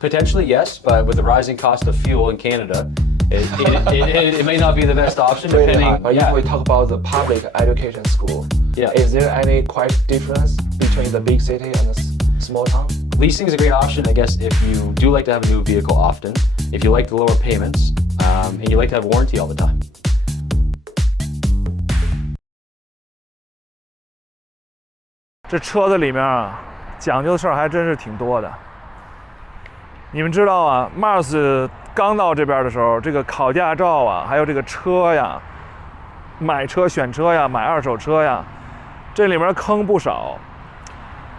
Potentially, yes, but with the rising cost of fuel in Canada, it may not be the best option depending. But if we talk about the public education school, is there any quite difference between the big city and the small town? Leasing is a great option, I guess, if you do like to have a new vehicle often, if you like the lower payments, and you like to have warranty all the time. 这车子里面啊，讲究的事儿还真是挺多的。你们知道啊 ，Mars 刚到这边的时候，这个考驾照啊，还有这个车呀，买车、选车呀，买二手车呀，这里面坑不少。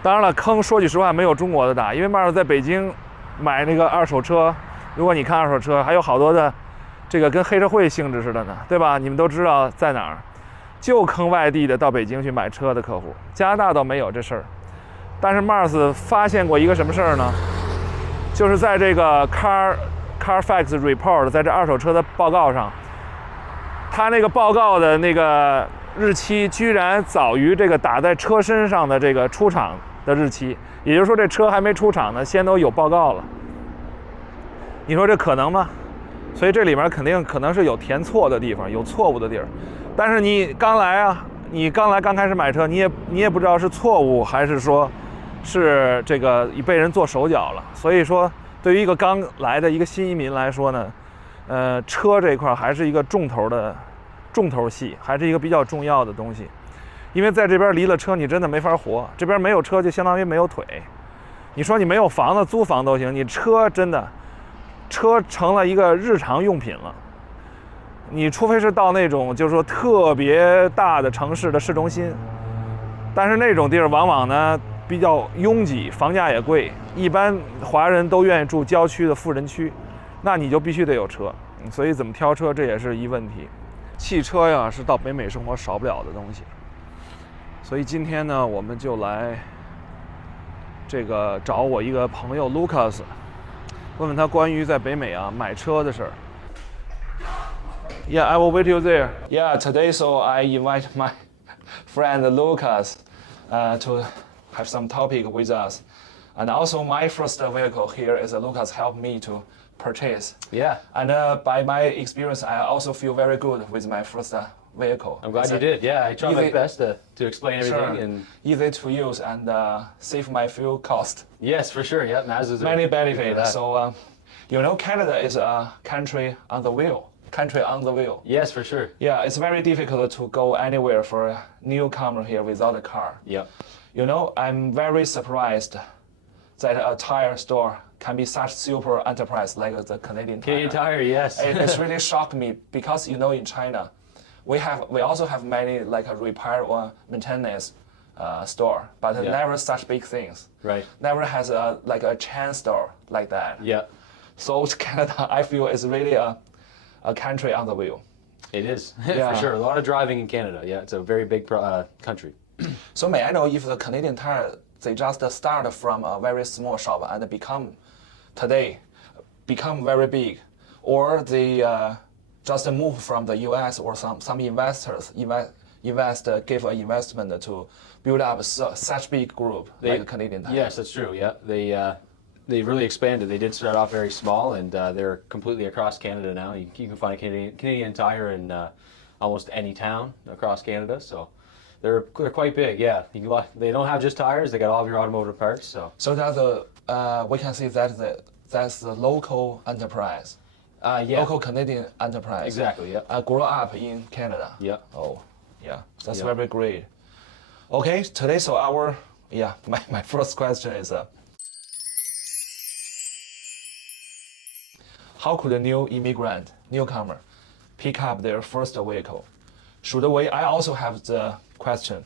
当然了，坑说句实话没有中国的大，因为 Mars 在北京买那个二手车，如果你看二手车，还有好多的这个跟黑社会性质似的呢，对吧？你们都知道在哪儿。就坑外地的到北京去买车的客户，加拿大倒没有这事儿。但是 Mars 发现过一个什么事儿呢？就是在这个 Carfax Report， 在这二手车的报告上，他那个报告的那个日期居然早于这个打在车身上的这个出厂的日期，也就是说这车还没出厂呢，先都有报告了。你说这可能吗？所以这里面可能是有填错的地方，有错误的地儿。但是你刚来啊，你刚开始买车，你也不知道是错误还是说是这个被人做手脚了。所以说，对于一个刚来的一个新移民来说呢，车这一块还是一个重头戏，还是一个比较重要的东西。因为在这边离了车，你真的没法活。这边没有车就相当于没有腿。你说你没有房子，租房都行，你车真的，车成了一个日常用品了。你除非是到那种就是说特别大的城市的市中心，但是那种地儿往往呢比较拥挤，房价也贵，一般华人都愿意住郊区的富人区，那你就必须得有车。所以怎么挑车这也是一问题。汽车呀是到北美生活少不了的东西，所以今天呢我们就来这个找我一个朋友 Lucas， 问问他关于在北美啊买车的事儿。Yeah, I will wait you there. Yeah, today so I invite my friend Lucas to have some topic with us. And also my first vehicle here is Lucas helped me to purchase. Yeah. And by my experience, I also feel very good with my first vehicle. I'm glad you did. Yeah, I tried my best to explain everything. Sure. And easy to use and save my fuel cost. yes, for sure. Yeah, Mazda's Many benefits. So, Canada is a country on the wheel. Yes, for sure. Yeah, it's very difficult to go anywhere for a newcomer here without a car. Yep. I'm very surprised that a tire store can be such super enterprise like the Canadian Tire, yes. It's really shocked me because in China, we also have many like a repair or maintenance store, but never such big things. Right. Never has a chain store like that. Yeah. So Canada, I feel, is really a country on the wheel. It is, Yeah. for sure. A lot of driving in Canada. Yeah, it's a very big country. So may I know if the Canadian Tire, they just start from a very small shop and become very big, or they just move from the U.S. or some investors give an investment to build up such big group like Canadian Tire. Yes, that's true. Yeah, they really expanded. They did start off very small, and they're completely across Canada now. You can find a Canadian Tire in almost any town across Canada. So they're quite big. Yeah, they don't have just tires. They got all of your automotive parts. So that's we can see that's the local enterprise. Yeah. Local Canadian enterprise. Exactly. Yeah. Grow up in Canada. Yeah. Oh, yeah. That's Yeah. very great. Okay, today so my first question is. How could a newcomer, pick up their first vehicle? I also have the question.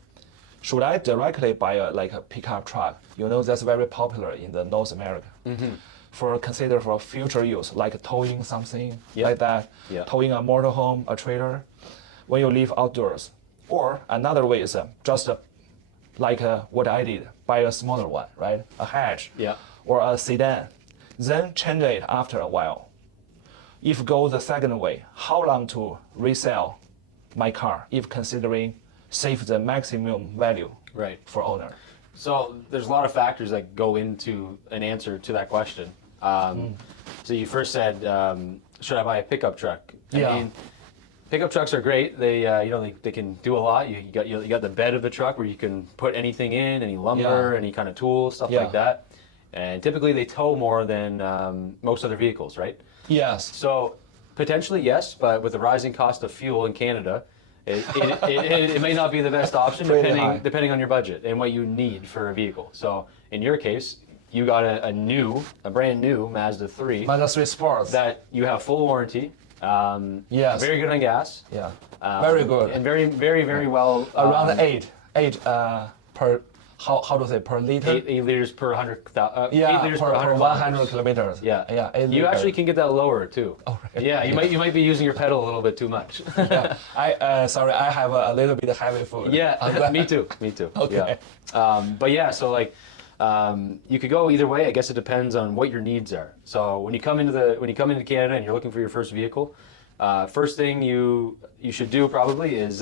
Should I directly buy a pickup truck? That's very popular in the North America. Mm-hmm. Consider for future use, like towing something like that, towing a motorhome, a trailer, when you live outdoors. Or another way is just like what I did, buy a smaller one, right? A hatch or a sedan, then change it after a while. If go the second way, how long to resell my car if considering save the maximum value Right. for owner? So there's a lot of factors that go into an answer to that question. So you first said, should I buy a pickup truck? I Yeah. mean, pickup trucks are great. They, they can do a lot. You got the bed of the truck where you can put anything in, any lumber, Yeah. any kind of tools, stuff Yeah. like that. And typically they tow more than most other vehicles, right? Yes. So potentially yes, but with the rising cost of fuel in Canada, it may not be the best option Pretty high. depending on your budget and what you need for a vehicle. So in your case, you got a brand new Mazda 3 Mazda 3 Sports. that you have full warranty. Yes. Very good on gas. Yeah. Very good. And very well. Around eight per how to say per liter. 8 liters per 100,000. Yeah, 8 liters per 100 100 kilometers. Yeah. Yeah. 8 You liter. actually can get that lower too. Oh, really? Yeah, you might be using your pedal a little bit too much. Yeah. Sorry, I have a little bit heavy foot. Yeah, me too. Okay. Yeah. But yeah, so like, you could go either way. I guess it depends on what your needs are. So when you come into Canada and you're looking for your first vehicle, first thing you should do probably is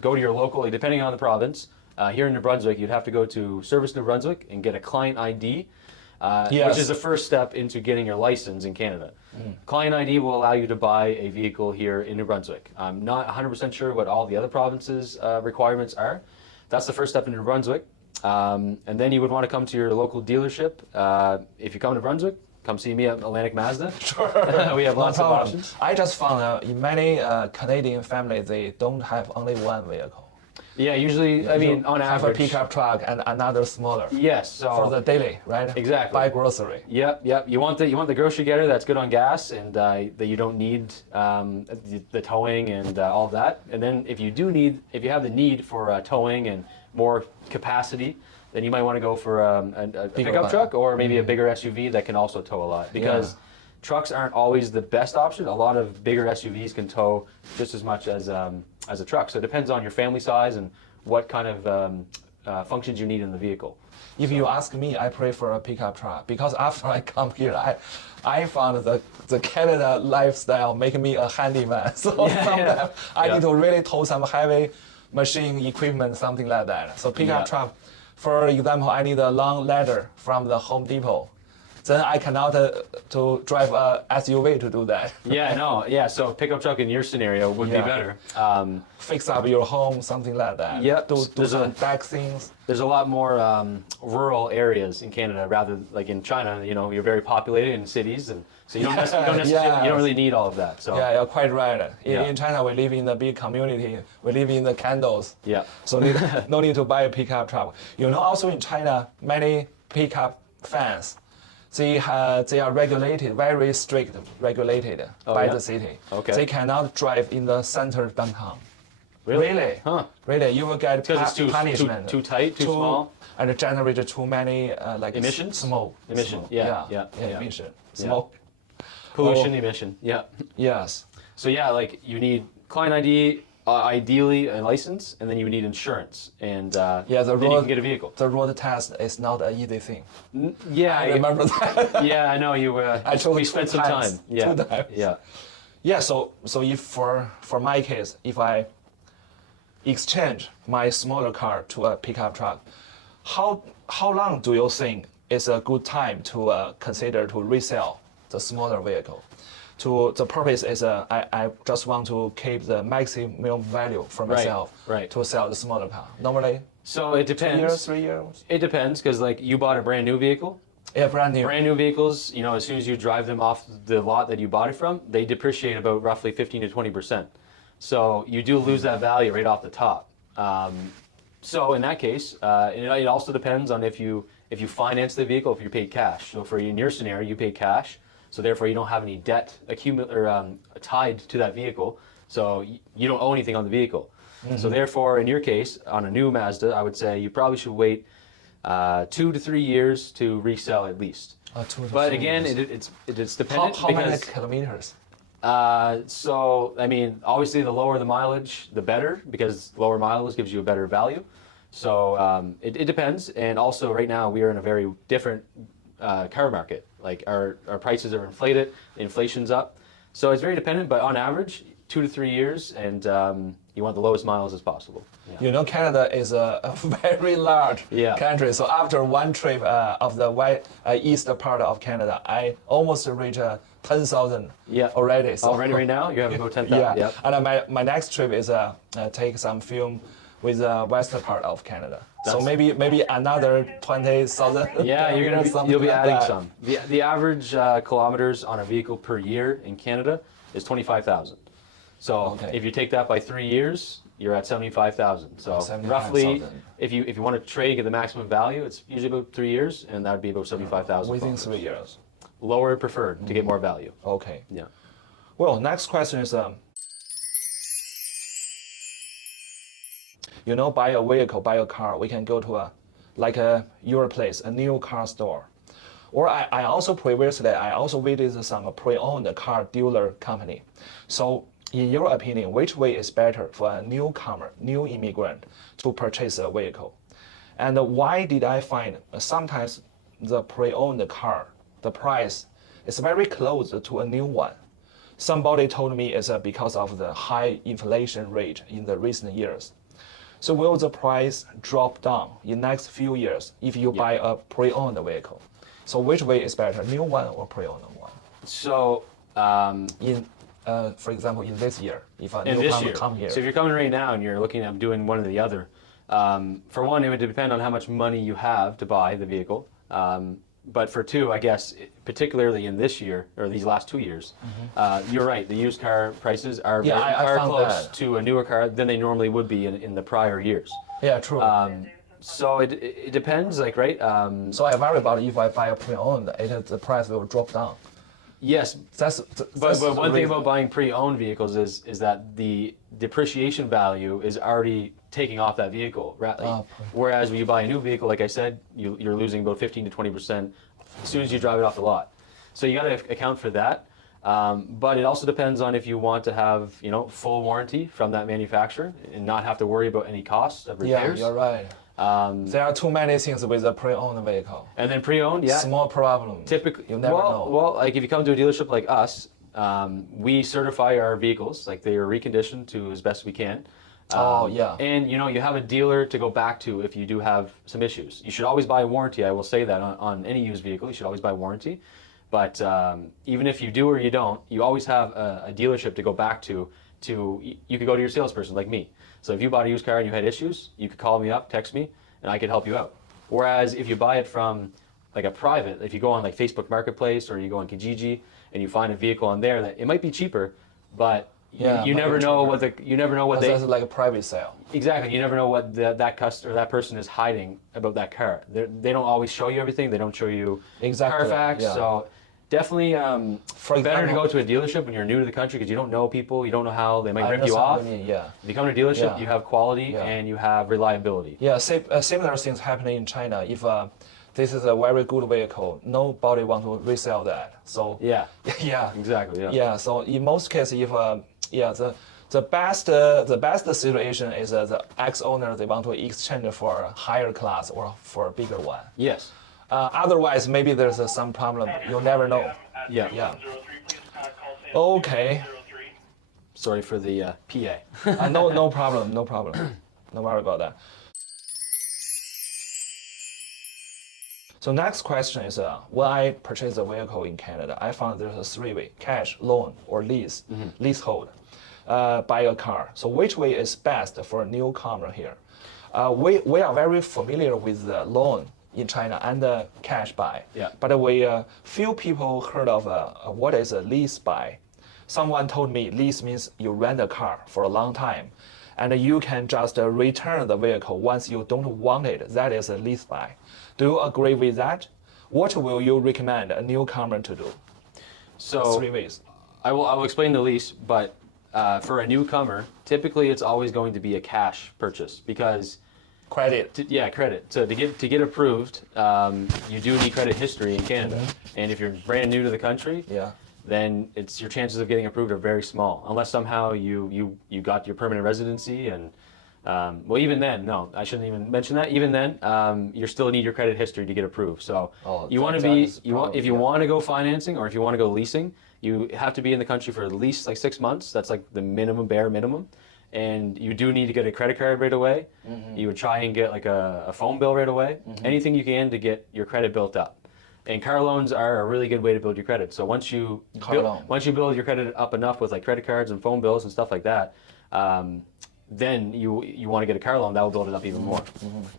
go to your local, depending on the province. Here in New Brunswick, you'd have to go to Service New Brunswick and get a client ID, Yes. which is the first step into getting your license in Canada. Client ID will allow you to buy a vehicle here in New Brunswick. I'm not 100% sure what all the other provinces' requirements are. That's the first step in New Brunswick. And then you would want to come to your local dealership. If you come to Brunswick, come see me at Atlantic Mazda. Sure. We have No lots of problem. options. I just found in many Canadian families they don't have only one vehicle. Yeah, usually, I mean, on have average. a pickup truck and another smaller. Yes, so. For the daily, right? Exactly. Buy grocery. Yep. You want the grocery getter that's good on gas and that you don't need the towing and all of that. And then if you have the need for towing and more capacity, then you might want to go for a pickup one. truck or maybe a bigger SUV that can also tow a lot because trucks aren't always the best option. A lot of bigger SUVs can tow just as much as a truck. So it depends on your family size and what kind of functions you need in the vehicle. If you ask me, I prefer a pickup truck because after I come here, I found the Canada lifestyle making me a handyman. So sometimes I need to really tow some heavy machine equipment, something like that. So pickup truck, for example, I need a long ladder from the Home Depot. Then I cannot to drive a SUV to do that. So pickup truck in your scenario would be better. Fix up your home, something like that. Yep. Do some back things. There's a lot more rural areas in Canada rather like in China. You're very populated in cities, and so you don't necessarily you don't really need all of that. So Yeah, you're quite right. In China, we live in the big community. We live in the candles. Yeah. So no need to buy a pickup truck. Also in China, many pickup fans, they are regulated, very strict regulated by the city. Okay. They cannot drive in the center downtown. Really? Huh. Really, you will get Because it's punishment. too tight, too small. And generate too many Emissions? Smoke. Emission, Smoke. yeah. Emission. Smoke. Pollution, emission. Yeah. Yes. So like you need client ID, ideally a license, and then you would need insurance, and then you can get a vehicle. The road test is not an easy thing. I Remember that? Yeah, I know you. We spent some time. Yeah. 2 times. Yeah. Yeah. So if for my case, if I exchange my smaller car to a pickup truck, how long do you think is a good time to consider to resell the smaller vehicle? The purpose is I just want to keep the maximum value for myself to sell the smaller car. Normally, So it 2 depends. years, 3 years. It depends because like you bought a brand new vehicle. Yeah, brand new. Brand new vehicles, as soon as you drive them off the lot that you bought it from, they depreciate about roughly 15 to 20%. So you do lose that value right off the top. So in that case, it also depends on if you finance the vehicle, if you paid cash. So in your scenario, you paid cash, so therefore you don't have any debt tied to that vehicle. So you don't owe anything on the vehicle. So therefore, in your case, on a new Mazda, I would say you probably should wait 2 to 3 years to resell at least. 2 to But 3 again, years. it's dependent. How many because, kilometers? So I mean, obviously, the lower the mileage, the better, because lower mileage gives you a better value. So it depends, and also right now we are in a very different car market. Like our prices are inflated, inflation's up, so it's very dependent. But on average, 2 to 3 years, and You want the lowest miles as possible. Yeah. You know, Canada is a very large Yeah. country. So after one trip of the east part of Canada, I almost reach 10,000 Yeah. already. So, Already right now, you have about 10,000. yeah. Yep. And my next trip is take some film with the western part of Canada. So That's- maybe another 20,000. Yeah, something you'll be like adding that. some. The average kilometers on a vehicle per year in Canada is 25,000. So Okay. if you take that by 3 years, you're at 75,000. So 75,000. roughly, if you want to trade, get the maximum value, it's usually about 3 years, and that would be about 75,000. Within 3 years. Lower preferred to get more value. Okay. Yeah. Well, next question is, you know, buy a vehicle, buy a car, we can go to your place, a new car store. Or I also previously, I also visited some pre-owned car dealer company. So in your opinion, which way is better for a newcomer, new immigrant to purchase a vehicle? And why did I find sometimes the pre-owned car, the price is very close to a new one? Somebody told me it's because of the high inflation rate in the recent years. So will the price drop down in next few years if you buy a pre-owned vehicle? So which way is better, new one or pre-owned one? So For example, in this year, if a in this newcomer year, come here. so if you're coming right now and you're looking at doing one or the other, for one, it would depend on how much money you have to buy the vehicle. But for two, I guess, particularly in this year or these last 2 years, you're right. The used car prices are Yeah, I very found close that. to a newer car than they normally would be in the prior years. Yeah, true. So it depends, like, right? So I worry about if I buy a pre-owned, the price will drop down. Yes, That's but the one thing reason. about buying pre-owned vehicles is that the depreciation value is already taking off that vehicle. Whereas when you buy a new vehicle, like I said, you're losing about 15 to 20% as soon as you drive it off the lot. So you got to account for that. But it also depends on if you want to have full warranty from that manufacturer and not have to worry about any costs of Yeah, repairs. you're right. There are too many things with a pre-owned vehicle. And then pre-owned, yeah. Small problem. Typically, you never know. Well, like if you come to a dealership like us, we certify our vehicles, like they are reconditioned to as best we can. Oh, yeah. And you have a dealer to go back to if you do have some issues. You should always buy a warranty. I will say that on any used vehicle, you should always buy a warranty. But even if you do or you don't, you always have a dealership to go back to. You could go to your salesperson like me. So if you bought a used car and you had issues, you could call me up, text me, and I could help you out. Whereas if you buy it from like a private, if you go on like Facebook Marketplace or you go on Kijiji and you find a vehicle on there, that it might be cheaper, but you never know what That's like a private sale. Exactly. You never know what that customer, that person is hiding about that car. They don't always show you everything. They don't show you Exactly, Carfax. yeah. So definitely better to go to a dealership when you're new to the country because you don't know people. You don't know how they might rip you off. Yeah. If you come to a dealership, Yeah. you have quality Yeah. and you have reliability. Yeah, similar things happening in China. If this is a very good vehicle, nobody want to resell that. So Yeah. yeah, Exactly. Yeah. yeah. So in most cases, if the best situation is the ex-owner they want to exchange for a higher class or for a bigger one. Yes. Otherwise, maybe there's some problem. You'll never know. Yeah. Yeah. Okay. Sorry for the PA. No problem. No problem. No worry about that. So next question is, when I purchase a vehicle in Canada, I found there's a three-way: cash, loan, or leasehold. Buy a car. So which way is best for a newcomer here? We are very familiar with the loan in China and the cash buy. Yeah. But few people heard of what is a lease buy. Someone told me lease means you rent a car for a long time, and you can just return the vehicle once you don't want it. That is a lease buy. Do you agree with that? What will you recommend a newcomer to do? So Three ways. I will explain the lease, but for a newcomer, typically it's always going to be a cash purchase because Credit. credit. So to get approved, you do need credit history in Canada, and if you're brand new to the country, Yeah. then your chances of getting approved are very small, unless somehow you got your permanent residency and. Well, even then, no, I shouldn't even mention that. Even then, you still need your credit history to get approved. So you want to be, if you want to go financing or if you want to go leasing, you have to be in the country for at least like 6 months. That's like the bare minimum. and you do need to get a credit card right away, you would try and get like a phone bill right away. Anything you can to get your credit built up. And car loans are a really good way to build your credit. So once you build your credit up enough with like credit cards and phone bills and stuff like that, then you want to get a car loan. That will build it up even more.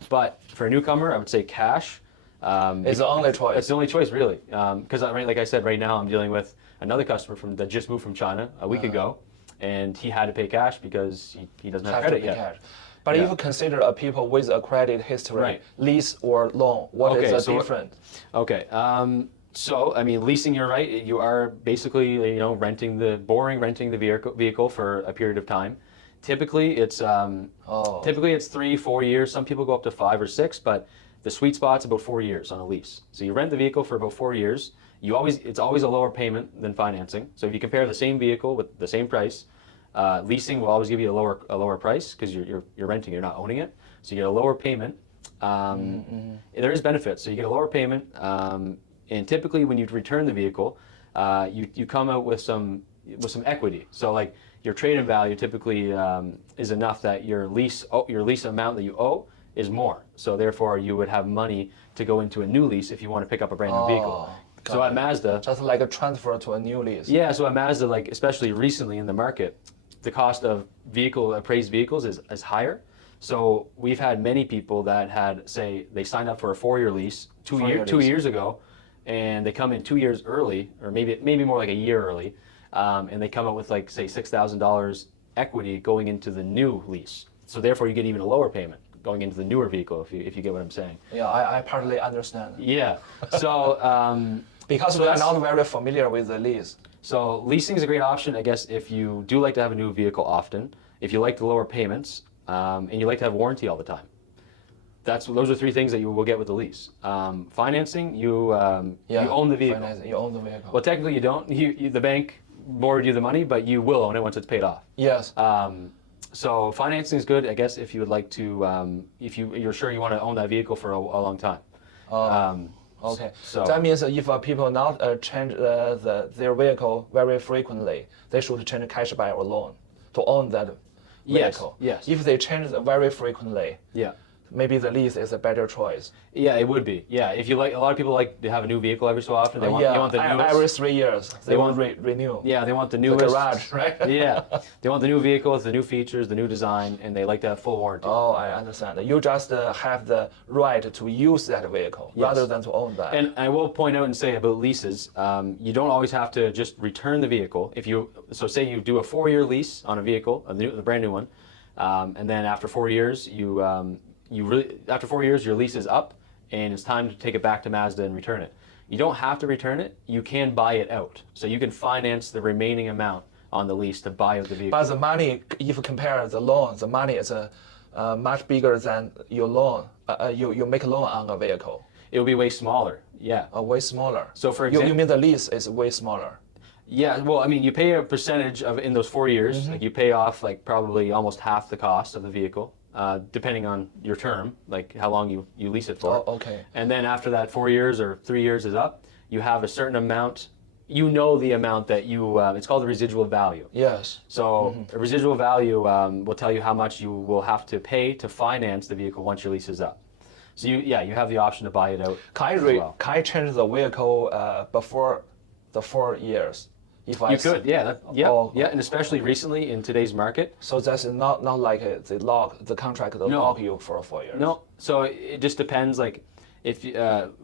But for a newcomer, I would say cash. It's the only choice. It's the only choice, really. Because like I said, right now I'm dealing with another customer that just moved from China a week ago, and he had to pay cash because he doesn't have credit yet. Cash. But if you consider people with a credit history, Right. lease or loan, what is the difference? Okay. So I mean, leasing, you're right. You are basically renting the vehicle for a period of time. Typically, it's 3-4 years. Some people go up to 5 or 6, but the sweet spot's about 4 years on a lease. So you rent the vehicle for about 4 years. It's always a lower payment than financing. So if you compare the same vehicle with the same price, leasing will always give you a lower price because you're renting, you're not owning it. So you get a lower payment. There is benefits. So you get a lower payment, and typically when you return the vehicle, you come out with some equity. So like your trade-in value typically is enough that your lease amount that you owe is more. So therefore you would have money to go into a new lease if you want to pick up a brand new vehicle. So at Mazda, just like a transfer to a new lease. Yeah, so at Mazda, like especially recently in the market, the cost of appraised vehicles is higher. So we've had many people that had, say, they signed up for a 4-year lease 2 years ago, and they come in 2 years early, or maybe more like a year early, and they come up with like, say, $6,000 equity going into the new lease. So therefore you get even a lower payment going into the newer vehicle, if you get what I'm saying. Yeah, I partly understand. Yeah, so because we are not very familiar with the lease. So leasing is a great option, I guess, if you do like to have a new vehicle often, if you like the lower payments, and you like to have warranty all the time. Those are 3 things that you will get with the lease. Financing, you own the vehicle. Financing, you own the vehicle. Well, technically you don't. The bank borrowed you the money, but you will own it once it's paid off. Yes. So financing is good, I guess, if you would like to, if you're sure you want to own that vehicle for a long time. Okay. So that means if people not change their vehicle very frequently, they should change cash buy or loan to own that vehicle. Yes. If they change very frequently, yeah. maybe the lease is a better choice. Yeah, it would be. Yeah, if you like, a lot of people like to have a new vehicle every so often. They want the newest. Every 3 years they want renew. Yeah, they want the newest. The garage, right? Yeah, they want the new vehicle with the new features, the new design, and they like to have full warranty. Oh, I understand. You just have the right to use that vehicle rather than to own that. And I will point out and say about leases, you don't always have to just return the vehicle. So say you do a 4-year lease on a vehicle, the brand new one, and then after 4 years after 4 years, your lease is up, and it's time to take it back to Mazda and return it. You don't have to return it. You can buy it out. So you can finance the remaining amount on the lease to buy out the vehicle. But the money, if you compare the loan, the money is much bigger than your loan. You make a loan on a vehicle. It will be way smaller. Yeah. Way smaller. So for example, you mean the lease is way smaller? Yeah. Well, I mean, you pay a percentage of in those 4 years. Like you pay off like probably almost half the cost of the vehicle. Depending on your term, like how long you lease it for. Oh, okay. And then after that 4 years or 3 years is up, you have a certain amount, the amount that it's called the residual value. Yes. So a residual value will tell you how much you will have to pay to finance the vehicle once your lease is up. So you have the option to buy it out. Can I change the vehicle before the 4 years? If you could, yeah, and especially recently in today's market. So that's not like the contract lock you for 4 years. No, so it just depends. Like, if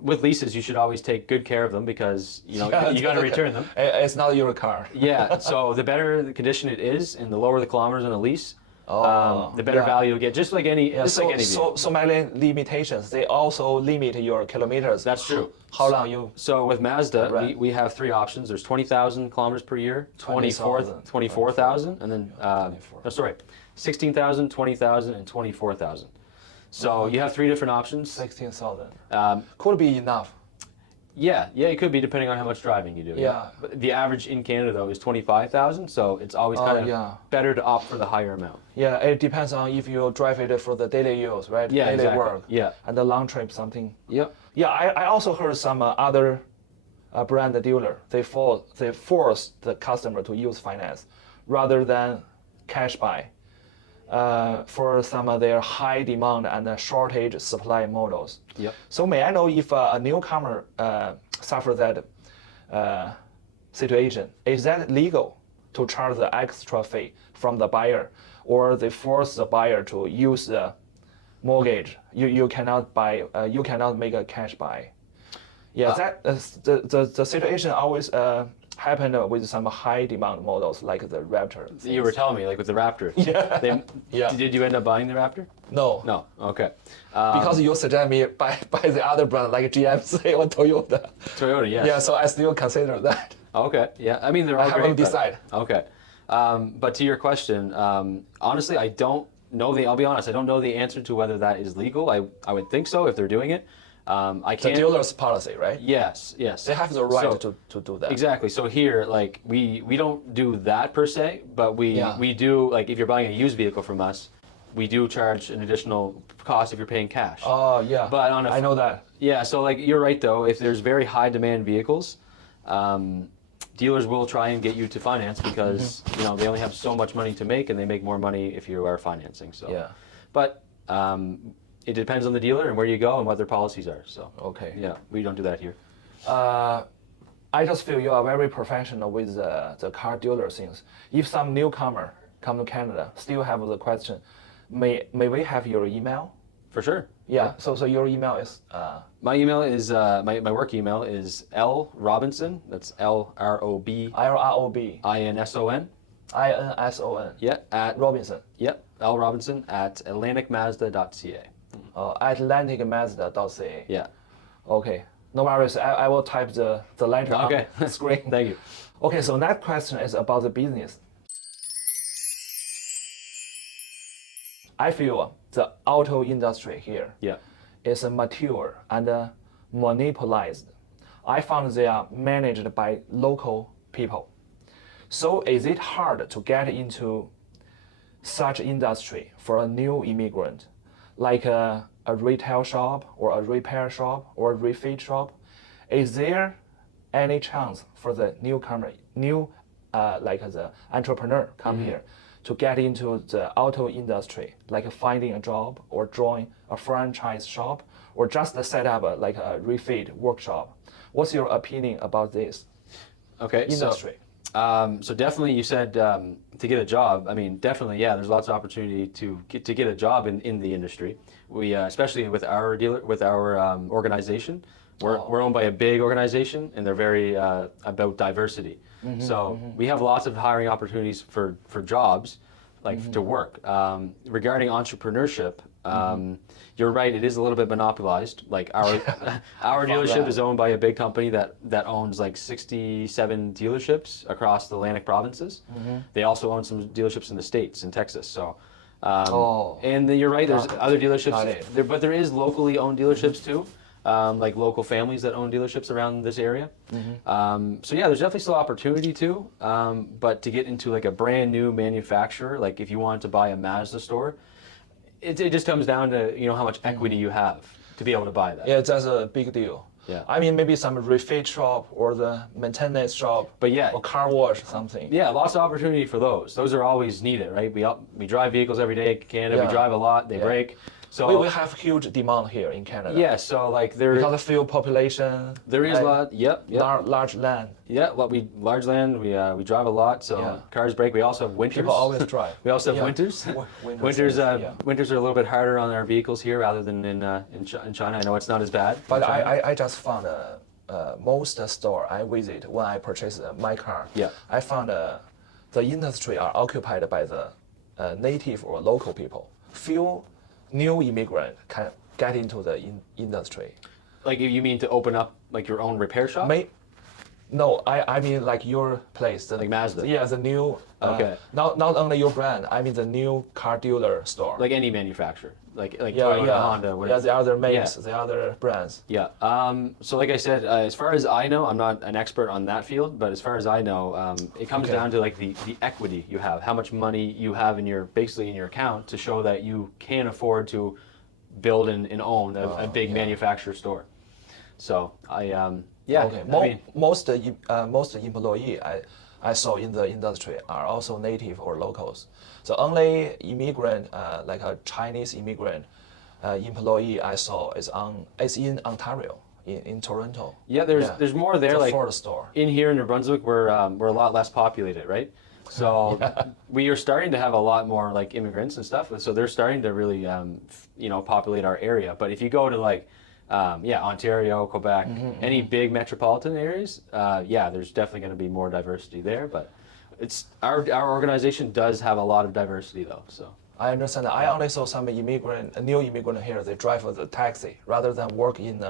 with leases, you should always take good care of them because you got to return them. It's not your car. Yeah, so the better the condition it is, and the lower the kilometers on a lease, the better value you get. Just like any, vehicle. So many limitations. They also limit your kilometers. That's true. How long you? So with Mazda, we have 3 options. There's 20,000 kilometers per year, 24,000, and then 16,000, 20,000, and 24,000. So you have 3 different options. 16,000. Could be enough. Yeah, it could be depending on how much driving you do. Yeah. But the average in Canada though is 25,000, so it's always kind of better to opt for the higher amount. Yeah, it depends on if you drive it for the daily use, right? Yeah, daily exactly. work. Yeah. And the long trip, something. Yep. Yeah, I also heard some other brand dealer. They force the customer to use finance rather than cash buy. for some of their high demand and shortage supply models. Yep. So may I know if a newcomer suffers that situation? Is that legal to charge the extra fee from the buyer, or they force the buyer to use the mortgage? You cannot buy. You cannot make a cash buy. Yeah, that the situation always happened with some high demand models like the Raptor. You were telling me, like with the Raptor. Yeah. Yeah. Did you end up buying the Raptor? No. No. Okay. Because you suggest me buy the other brand like GMC or Toyota. Toyota, yes. Yeah, so I still consider that. Okay. Yeah. I mean, they're all I great. haven't but- decided. Okay. But to your question, honestly, I don't know I'll be honest. I don't know the answer to whether that is legal. I would think so if they're doing it. I The can't. dealer's policy, right? Yes. Yes. They have the right So- to do that. Exactly. So here, like we don't do that per se, but we do, like if you're buying a used vehicle from us, we do charge an additional cost if you're paying cash. Oh, yeah. But on a- I know that. Yeah. So like you're right though. If there's very high demand vehicles, dealers will try and get you to finance because they only have so much money to make, and they make more money if you are financing. So. Yeah. But it depends on the dealer and where you go and what their policies are. So. Okay. Yeah, we don't do that here. I just feel you are very professional with the car dealer things. If some newcomer come to Canada, still have the question, may we have your email? For sure. Yeah. So your email is My email is my work email is lrobinson. That's LROB LROB INSON. INSON. Yeah. At Robinson. Yep. lrobinson at atlanticmazda.ca. AtlanticMazda.ca. Yeah. Okay. No worries. I will type the letter Okay. on the screen. Thank you. Okay. So that question is about the business. I feel the auto industry here Yeah. is mature and monopolized. I found they are managed by local people. So is it hard to get into such industry for a new immigrant, like a retail shop or a repair shop or a refit shop? Is there any chance for the newcomer, like the entrepreneur come here to get into the auto industry, like finding a job or join a franchise shop or just set up like a refit workshop? What's your opinion about this Okay. industry? So definitely, you said to get a job. I mean, definitely, yeah. There's lots of opportunity to get a job in the industry. We especially with our organization, we're owned by a big organization, and they're very about diversity. So we have lots of hiring opportunities for jobs, like to work. Regarding entrepreneurship, you're right. It is a little bit monopolized. Like our dealership is owned by a big company that owns like 67 dealerships across the Atlantic provinces. They also own some dealerships in the States, in Texas. So. And then you're right. There's other dealerships, but there is locally owned dealerships too. Like local families that own dealerships around this area. So yeah, there's definitely still opportunity too. But to get into like a brand new manufacturer, like if you wanted to buy a Mazda store, it just comes down to how much equity you have to be able to buy that. Yeah, that's a big deal. Yeah. I mean, maybe some refit shop or the maintenance shop. But yeah. Or car wash, something. Yeah, lots of opportunity for those. Those are always needed, right? We drive vehicles every day in Canada. Yeah. We drive a lot. They Yeah. break. So We have huge demand here in Canada. yeah. So like Because of few population. there is a and lot. Yep. Large land. Yeah, large land. We drive a lot, so Yeah. cars break. We also have winters. People always drive. We also have Yeah. winters. Winters, yeah. Winters are a little bit harder on our vehicles here rather than in China. I know it's not as bad. in But China. I just found most store I visit when I purchase my car. Yeah. I found the industry are occupied by the native or local people. Few new immigrant can get into the industry. Like you mean to open up like your own repair shop? No, I mean like your place. Like Mazda? Yeah, the new. Okay. Not only your brand. I mean the new car dealer store. Like any manufacturer, like yeah, Toyota, yeah, Honda, yeah, whatever. the other makes, Yeah. the other brands. Yeah. So like I said, as far as I know, I'm not an expert on that field, but as far as I know, it comes Okay. down to like the equity you have, how much money you have basically in your account to show that you can afford to build and own a big yeah. manufacturer store. So yeah. Okay. I mean, Most employee I saw in the industry are also native or locals. The only immigrant, like a Chinese immigrant employee I saw is in Ontario, in Toronto. Yeah, there's more there. It's a Like Ford store. in here in New Brunswick, we're a lot less populated, right? So we are starting to have a lot more like immigrants and stuff. So they're starting to really, populate our area. But if you go to like, Ontario, Quebec, any big metropolitan areas, there's definitely going to be more diversity there. But it's our organization does have a lot of diversity though. So I understand. I only saw some new immigrant here. They drive the taxi rather than work in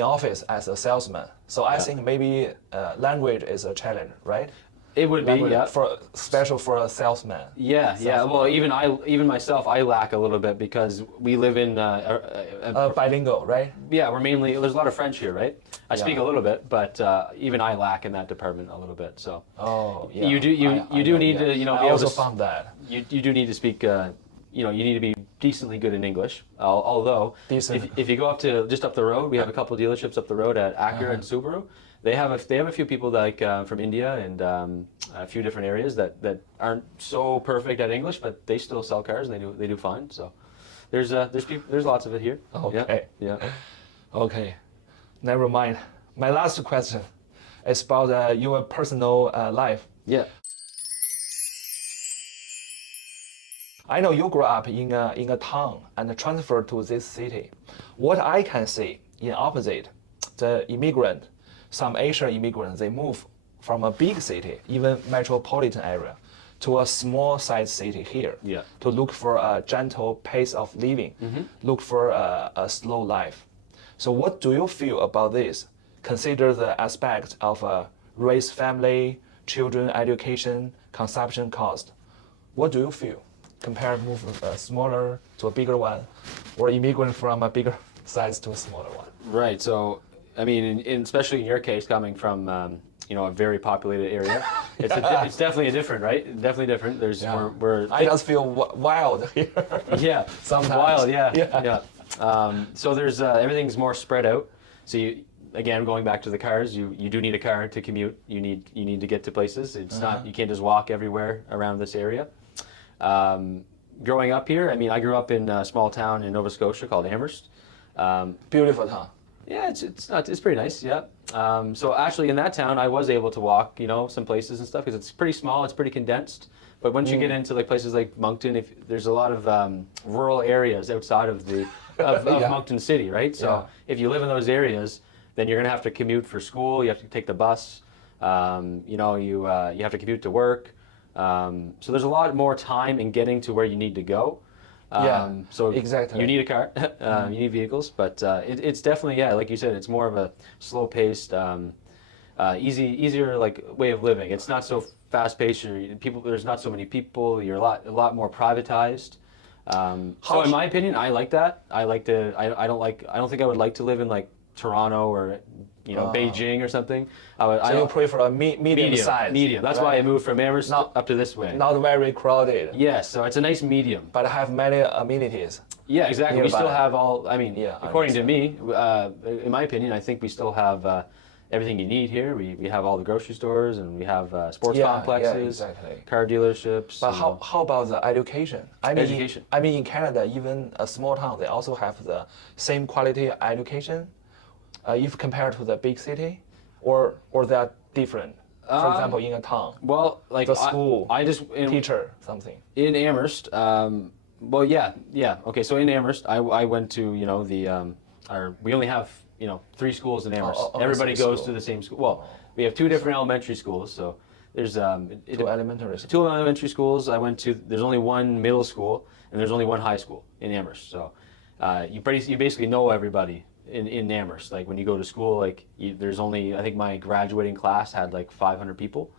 office as a salesman. So I think maybe language is a challenge, right? it would be, yeah. Special for a salesman. Yeah. Well, even myself, I lack a little bit because we live in Bilingual, right? yeah, we're mainly there's a lot of French here, right? I speak a little bit, but even I lack in that department a little bit. So Oh, yeah. you do need to be I able also to found that. you do need to speak you need to be decently good in English. Although Decent. if you go up to just up the road, we have a couple dealerships up the road at Acura and Subaru. They have a few people like from India and a few different areas that aren't so perfect at English, but they still sell cars and they do fine. So there's lots of it here. Okay. Yeah. Okay, never mind. My last question is about your personal life. Yeah. I know you grew up in a town and transferred to this city. What I can see in opposite, the immigrant, some Asian immigrants, they move from a big city, even metropolitan area, to a small sized city here to look for a gentle pace of living, look for a slow life. So what do you feel about this? Consider the aspect of raise family, children education, consumption cost. What do you feel? Compare move a smaller to a bigger one, or immigrant from a bigger size to a smaller one. Right. So, I mean, especially in your case, coming from a very populated area, it's definitely different, right? Definitely different. There's I just feel wild here. Yeah, Sometimes. wild. Yeah. So there's everything's more spread out. So again, going back to the cars, you do need a car to commute. You need to get to places. It's not you can't just walk everywhere around this area. Growing up here, I mean, I grew up in a small town in Nova Scotia called Amherst. Beautiful town. Yeah, it's pretty nice. Yeah. So actually, in that town, I was able to walk, some places and stuff because it's pretty small. It's pretty condensed. But once you get into like places like Moncton, there's a lot of rural areas outside of of Moncton City, right? So if you live in those areas, then you're gonna have to commute for school. You have to take the bus. You have to commute to work. So there's a lot more time in getting to where you need to go. So exactly. You need a car, you need vehicles, but it's definitely, like you said, it's more of a slow-paced, easier like way of living. It's not so fast-paced. There's not so many people. You're a lot more privatized. So in my opinion, I like that. I don't think I would like to live in like Toronto or Beijing or something. You prefer a medium size. Medium. That's why I moved from Amherst up to this way. Not very crowded. Yes, so it's a nice medium. But have many amenities. Yeah, exactly. Nearby. We still have all. I mean, according to me, in my opinion, I think we still have everything you need here. We have all the grocery stores and we have sports complexes, car dealerships. But how about the education? Education. I mean, in Canada, even a small town, they also have the same quality education. If compared to the big city, or they're different. For example, in a town. Well, like the school, teacher, something. In Amherst, okay. So in Amherst, I went to we only have 3 schools in Amherst. Everybody goes to the same school. Well, we have 2 different elementary schools. So there's 2 elementary schools. 2 elementary schools. I went to. There's only 1 middle school and there's only 1 high school in Amherst. So you basically know everybody in Amherst. Like when you go to school, like there's only, I think my graduating class had like 500 people,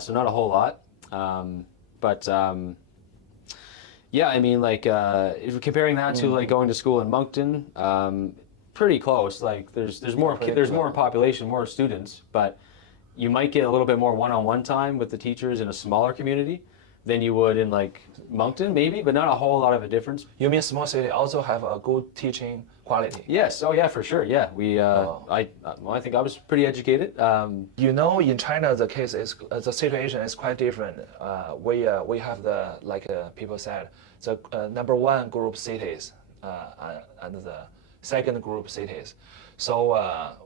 so not a whole lot. I mean, like if comparing that to like going to school in Moncton, pretty close. Like there's more population, more students, but you might get a little bit more one-on-one time with the teachers in a smaller community. than you would in like Moncton, maybe, but not a whole lot of a difference. You mean small city also have a good teaching quality? Yes. Oh, yeah, for sure. Yeah, I think I was pretty educated. You know, in China, the case is the situation is quite different. We have the like people said the number one group cities and the second group cities. So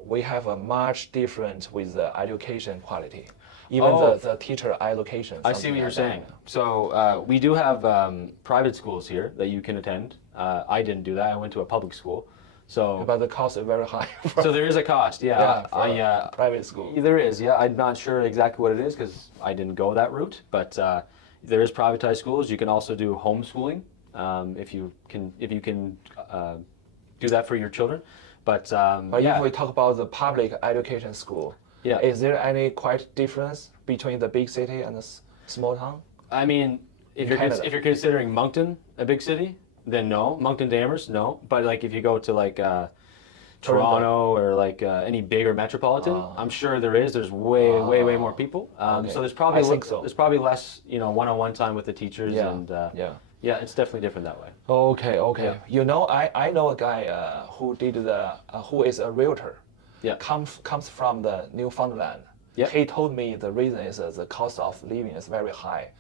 we have a much different with the education quality, even the teacher allocation. I see what you're saying. So we do have private schools here that you can attend. I didn't do that. I went to a public school. So, but the cost is very high. So there is a cost, yeah. Private school. There is, yeah. I'm not sure exactly what it is because I didn't go that route. But there is privatized schools. You can also do homeschooling if you can do that for your children. But if we talk about the public education school, is there any quite difference between the big city and the small town? I mean, if you're considering Moncton a big city, then no. Moncton to Amherst, no. But like if you go to like Toronto or like any bigger metropolitan, I'm sure there's way more people. So there's probably less one-on-one time with the teachers and yeah, it's definitely different that way. Okay. Yeah. You know, I know a guy who is a realtor. Yeah. Comes from the Newfoundland. Yeah. He told me the reason is the cost of living is very high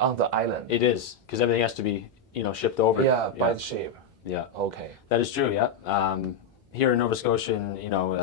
on the island. It is because everything has to be shipped over. Yeah, by the ship. Yeah. Okay. That is true. Yeah. Here in Nova Scotia and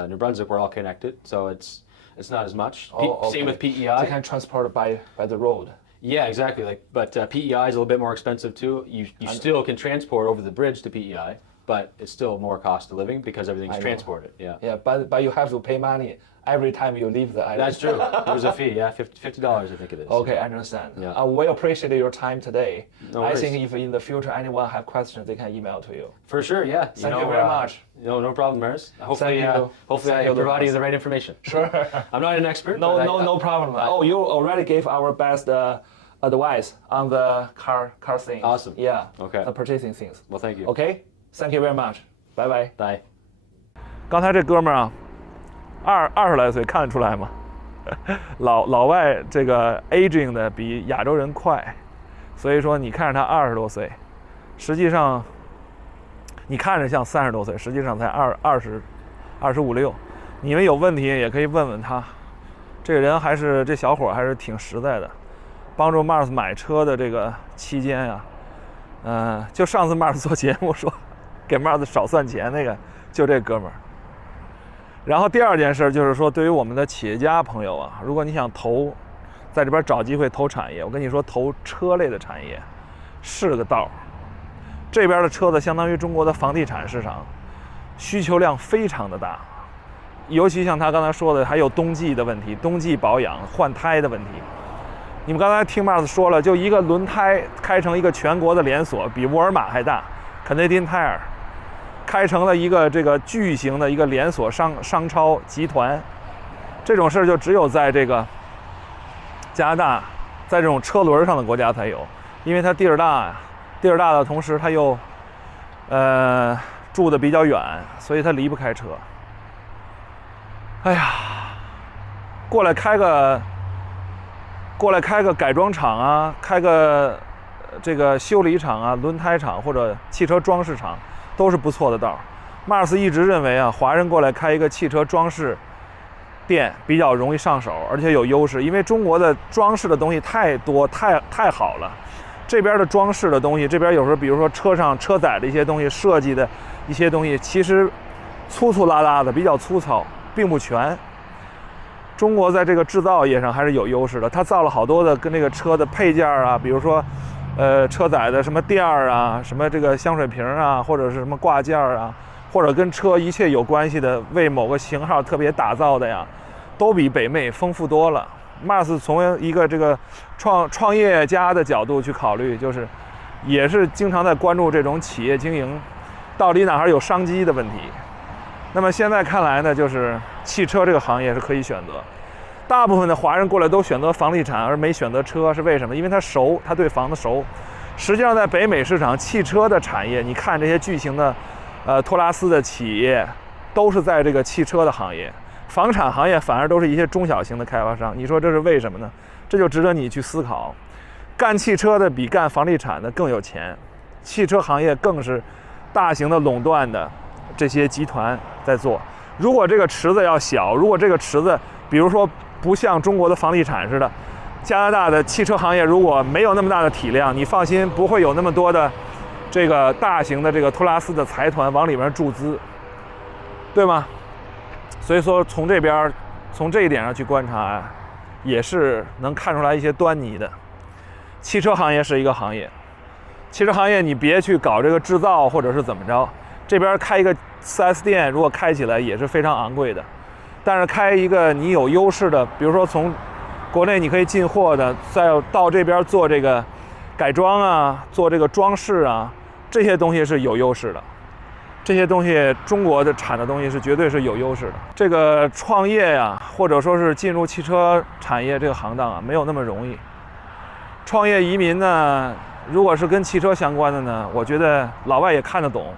New Brunswick, we're all connected, so it's not as much. Same with PEI. They can transport by the road. Yeah, exactly. But PEI is a little bit more expensive too. You still can transport over the bridge to PEI, but it's still more cost of living because everything's transported. Yeah. Yeah, but you have to pay money every time you leave the island. That's true. There's a fee. Yeah, $50 I think it is. Okay, I understand. Yeah. We appreciate your time today. No worries. I think if in the future anyone have questions, they can email to you. For sure. Yeah. Thank you very much. No problem, Maris. Hopefully I provided you the right information. Sure. I'm not an expert. No problem. You already gave our best advice on the car things. Awesome. Yeah. Okay. The purchasing things. Well, thank you. Okay. Thank you very much. Bye bye. Bye. 刚才这哥们儿啊，20来岁，看得出来吗？老外这个 aging 的比亚洲人快，所以说你看着他20多岁，实际上你看着像30多岁，实际上才25、6。你们有问题也可以问问他，这小伙还是挺实在的，帮助 Mars 买车的这个期间呀，就上次 Mars 做节目说给 Mars 少算钱那个，就这哥们儿。然后第二件事就是说，对于我们的企业家朋友啊，如果你想在这边找机会投产业，我跟你说，投车类的产业是个道儿。这边的车子相当于中国的房地产市场，需求量非常的大，尤其像他刚才说的，还有冬季的问题，冬季保养、换胎的问题。你们刚才听 Mars 说了，就一个轮胎开成一个全国的连锁，比沃尔玛还大，肯德基泰尔。开成了一个这个巨型的一个连锁商超集团，这种事儿就只有在这个加拿大，在这种车轮上的国家才有，因为它地儿大呀，地儿大的同时它又住的比较远，所以它离不开车。哎呀，过来开个改装厂啊，开个这个修理厂啊，轮胎厂或者汽车装饰厂。都是不错的道儿。Mars 一直认为啊，华人过来开一个汽车装饰店比较容易上手，而且有优势，因为中国的装饰的东西太多太好了。这边的装饰的东西，这边有时候比如说车载的一些东西设计的一些东西，其实粗拉拉的，比较粗糙，并不全。中国在这个制造业上还是有优势的，它造了好多的跟那个车的配件啊，比如说。车载的什么垫儿啊，什么这个香水瓶啊，或者是什么挂件啊，或者跟车一切有关系的，为某个型号特别打造的呀，都比北美丰富多了。Mars 从一个这个创业家的角度去考虑，就是也是经常在关注这种企业经营到底哪儿有商机的问题。那么现在看来呢，就是汽车这个行业是可以选择。大部分的华人过来都选择房地产而没选择车，是为什么？因为他熟，他对房子熟。实际上，在北美市场，汽车的产业，你看这些巨型的，托拉斯的企业，都是在这个汽车的行业。房产行业反而都是一些中小型的开发商。你说这是为什么呢？这就值得你去思考。干汽车的比干房地产的更有钱，汽车行业更是大型的垄断的这些集团在做。如果这个池子要小，如果这个池子比如说不像中国的房地产似的，加拿大的汽车行业如果没有那么大的体量，你放心，不会有那么多的这个大型的这个托拉斯的财团往里面注资，对吗？所以说从这边从这一点上去观察，也是能看出来一些端倪的。汽车行业是一个行业，汽车行业你别去搞这个制造或者是怎么着，这边开一个 4S 店如果开起来也是非常昂贵的，但是开一个你有优势的，比如说从国内你可以进货的，再到这边做这个改装啊，做这个装饰啊，这些东西是有优势的。这些东西中国的产的东西是绝对是有优势的。这个创业呀，或者说是进入汽车产业这个行当啊，没有那么容易。创业移民呢，如果是跟汽车相关的呢，我觉得老外也看得懂。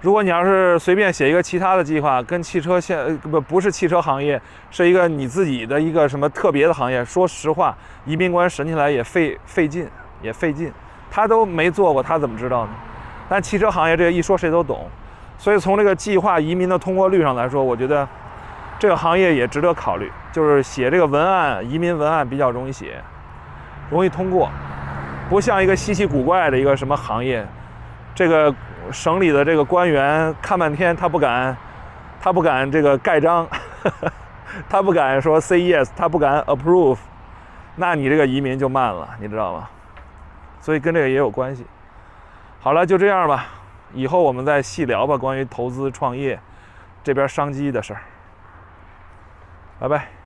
如果你要是随便写一个其他的计划，跟汽车不是汽车行业，是一个你自己的一个什么特别的行业，说实话，移民官审起来也费劲，他都没做过，他怎么知道呢？但汽车行业这个一说谁都懂，所以从这个计划移民的通过率上来说，我觉得这个行业也值得考虑。就是写这个文案，移民文案比较容易写，容易通过，不像一个稀奇古怪的一个什么行业，这个省里的这个官员看半天他不敢这个盖章，他不敢说 say yes， 他不敢 approve， 那你这个移民就慢了，你知道吗？所以跟这个也有关系。好了，就这样吧，以后我们再细聊吧，关于投资创业这边商机的事儿。拜拜。